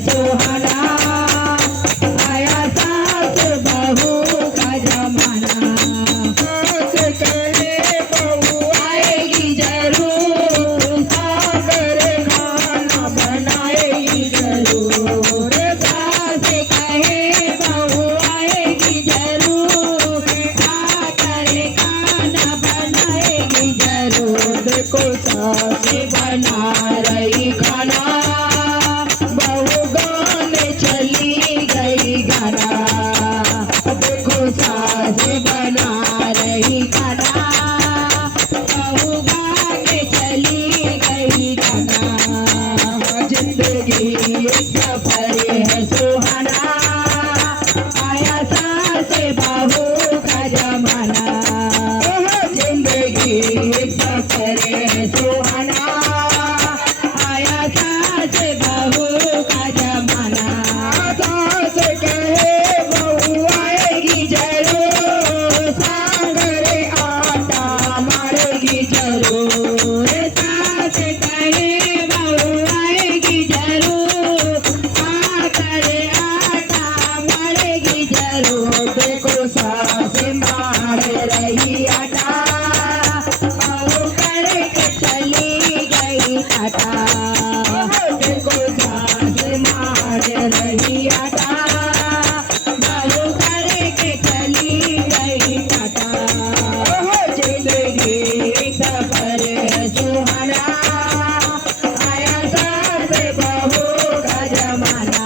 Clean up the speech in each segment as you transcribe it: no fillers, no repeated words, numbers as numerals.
सुहाना, आया सास बहू का जमाना। सास कहे बहू आएगी जरूर, आकर खाना बनाएगी जरूर। सास कहे बहू आएगी जरूर, आकर खाना बनाएगी जरूर। देखो सास बना रही खाना, बहू गाने चली गई गाना। देखो सास बना रही खाना, बहू गाने चली गई गाना। जिंदगी एक सफर है सुहाना, आया सास बहू का जमाना। जिंदगी एक सफर है सुहाना, आया सास बहू का जमाना। सास कहे बहू आएगी जरूर, सागर आटा मारेगी जरूर। सास कहे बहू आएगी जरूर, आकर आटा मारेगी जरूर। देखो सास मार रही आटा, बहू करके चली गई आटा। देखो सास मार रही आटा, बहू करके चली गई आटा। जिंदगी सफर है सुहाना, आया सास बहू का जमाना।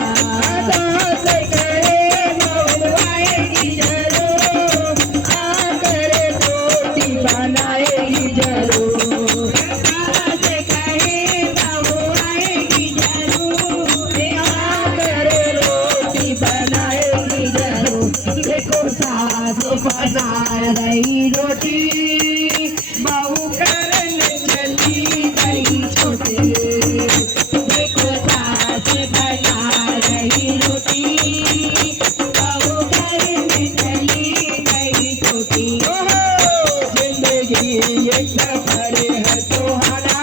सास कहे बहू आएगी जरूर, आकर रोटी बनाएगी जरूर। सास कहे बहू आएगी जरूर, आकर रोटी बनाएगी जरूर। देखो सास बना रही रोटी, बहू करने चली गई छोटी। देखो सास बना रही रोटी, बहू करने चली गई छोटी। जिंदगी एक सफर है सुहाना,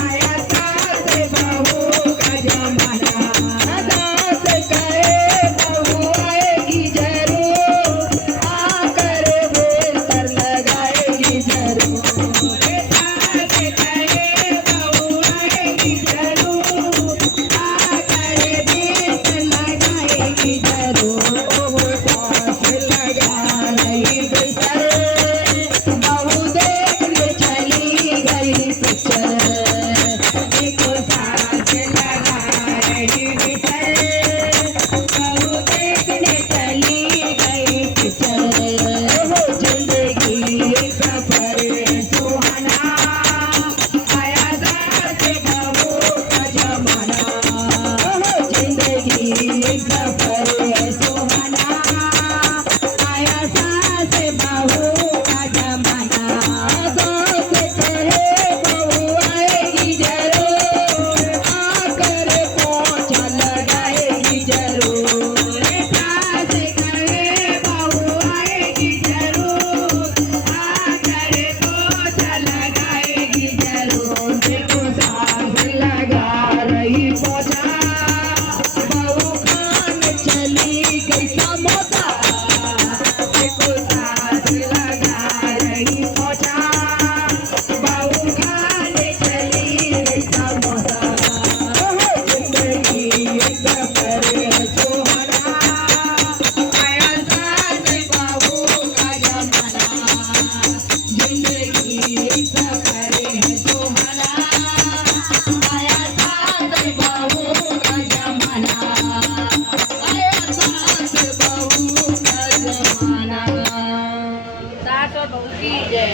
आया सास बहू का जमाना। सास कहे बहू आएगी जरूर, आकर बेहतर लगाएगी जरूर। सास कहे बहू आएगी जरूर, आकर बेहतर लगाएगी जरूर। सास लगा रही बिस्तर, बहू देखने चली गई पिक्चर। देखो सास लगा रही बिस्तर, बहू देखने चली गई पिक्चर। जिंदगी एक सफर है सुहाना, आया सास बहू का जमाना। जिंदगी एक सफर है सुहाना, आया सास बहू का जमाना। सास कहे बहू आएगी जरूर, आकर पोछा लगाएगी जरूर। सास कहे बहू आएगी जरूर, आकर पोछा लगाएगी जरूर। देखो सास लगा रही पोछा, बहू खाने चली गई समोसा। देखो सास लगा रही पोछा, बहू खाने चली गई समोसा। जिंदगी एक सफर है सुहाना, आया सास बहू का जमाना। जिंदगी एक सफर है सुहाना, आया सास बहू का जमाना। आया सास बहू का जमाना। सास और बहू की जय।